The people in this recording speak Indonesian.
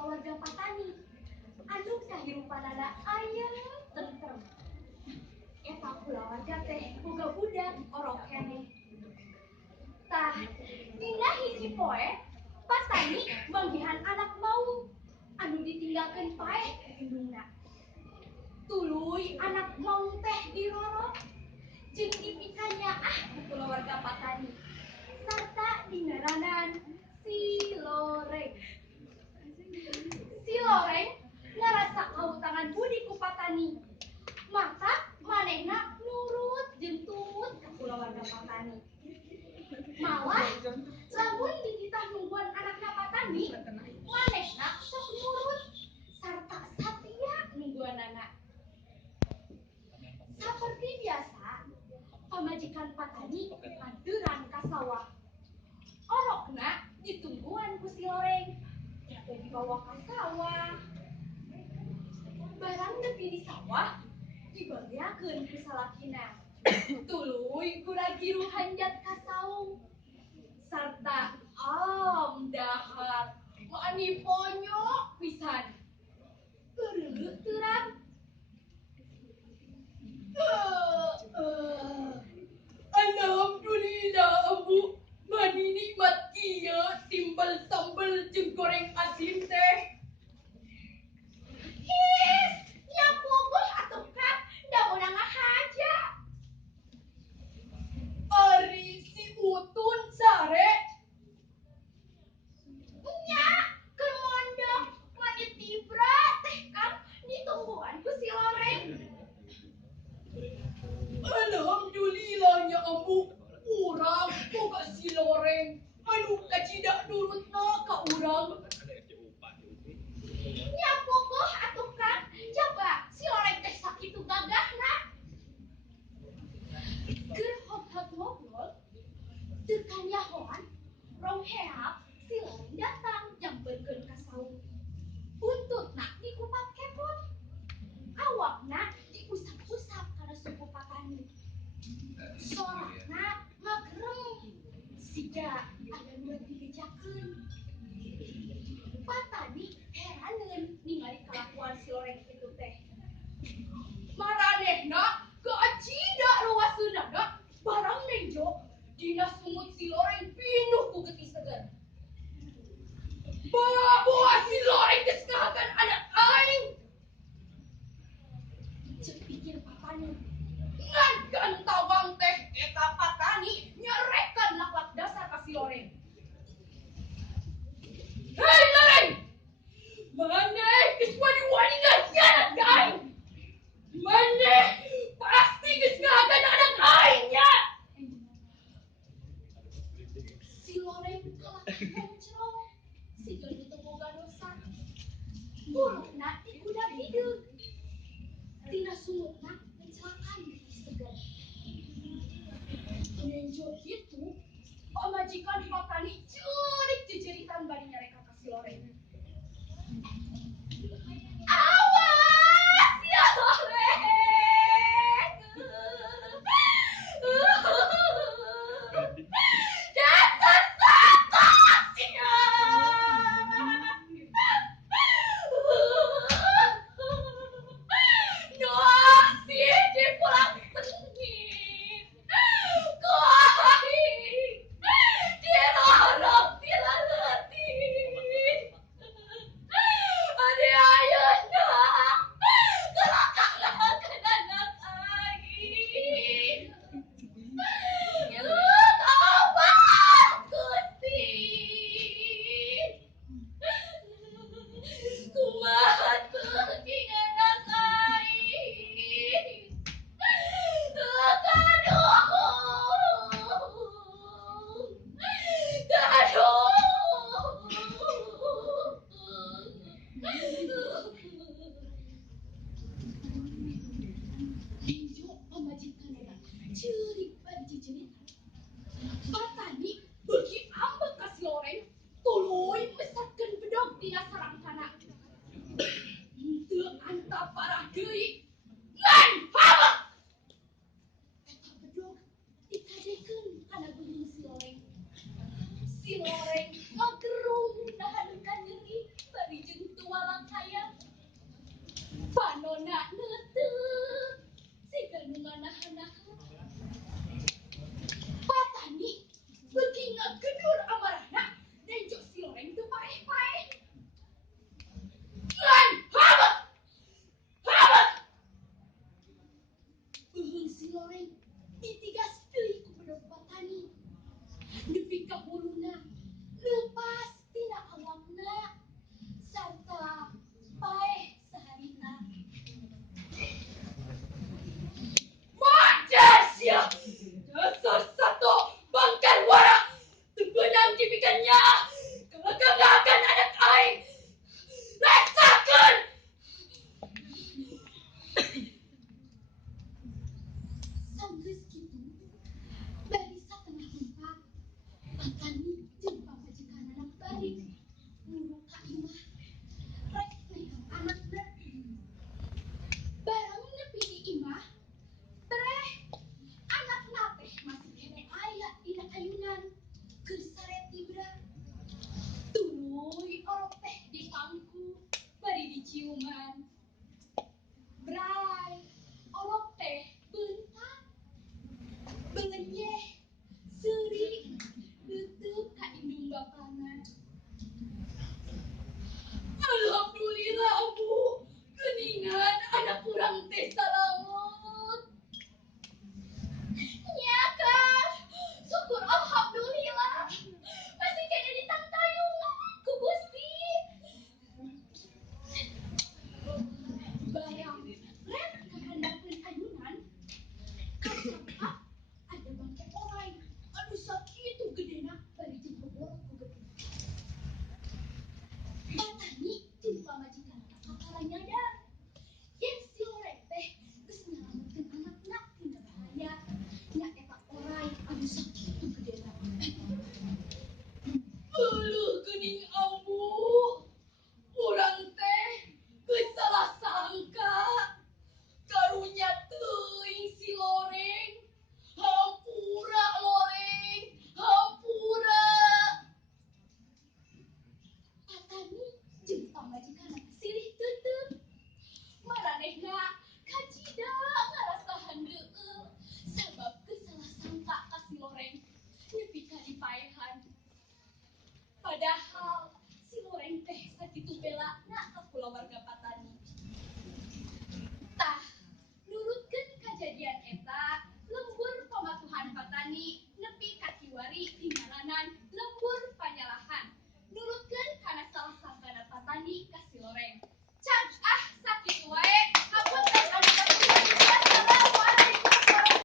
warga Patani. Anu kahirupanana aya tentrem. Eta pula warga teh boga budak orok keneh. Tah, dina hiji poe Patani manggihan anak mau anu ditinggalkeun paeh indungna. Tuluy anak mau teh dirorok jeung dipikannya ku keluarga Patani. Sarta dinaranan si Loreng. Si Loreng ngarasa kautangan budi ku Patani. Maka manehna nurut jeung tuut ka keluarga Patani. Malah lamun dititah nungguan anakna Patani, manehna sok nurut sarta satia nungguan anak. Seperti biasa, pamajikan Patani ngadiran ka sawah. Orokna ditungguan ku si Loreng. Teh dibawa ka sawah. Barang nepi di sawah dibagiakeun ku salakina. Tuluy guragiru hanjat ka saung. Sarta dahar wani ponyok pisan. Eureuk teurang. Alhamdulillah Abu, mani nikmat kieu timbal sambel jeung goreng asin teh. His, nya bogoh atuh Kak, da meunang haja. Ari si Utun sare. Nya, keur mondok mani tibra teh Kang ditungguan ku si Loreng. Alhamdulillah nya Abu, urang boga si Loreng anu kacida nurutna ka urang. Nya bogoh atuh Kang, coba si Loreng teh sakitu gagahna. Keur hog-hog ngobrol, teu kanyahoan rong heap si Loreng datang nyamperkeun ka saung. Buntutna dikupat kepot. Awakna diusap-usap kana suku Patani. Sorakna magrem siga aya nu digejakeun. Patani heraneun ningali kalakuan si Loreng kitu teh. Maranehna kaacida ruwaseunana barang menjo dina sungut si Loreng pinuh ku getih seger. Bawa si Loreng geus ngahagan anak aing. Cek pikir Patani. Ngan gantawang teh eta Patani nyerekan laklak dasar ka si Loreng. Hei Loreng! Maneh geus wani-wani ngakhianat ka aing. Maneh pasti geus ngahagan anak aing nya. Si Loreng kalak moncrong. Siga teu boga dosa. Bulukna dikudak hideung. Tina sungutna mencelakan getih seger. Nenjo kitu, pamajikan Patani ceurik jejeritan bari nyareka ka si Loreng. Awas ya Loreng! Dasar satot sia! Nuang sih dipulang sengit. Ku aing dirorok dilaletin. Ade ayeuna kelakang anak aing. Tobat Gusti. Kumaha teuing anak aing. Injo pamajikanna ceurik bari jejeritan. Patani beuki ambek ka si Loreng, tuluy mesatkeun bedog dina sarangkana. Henteu anta parah deui. Ngan habak! Eta bedog dikadekeun kana gulung si Loreng. Si Loreng magerung nahaneun ka nyeri bari jeung minuman.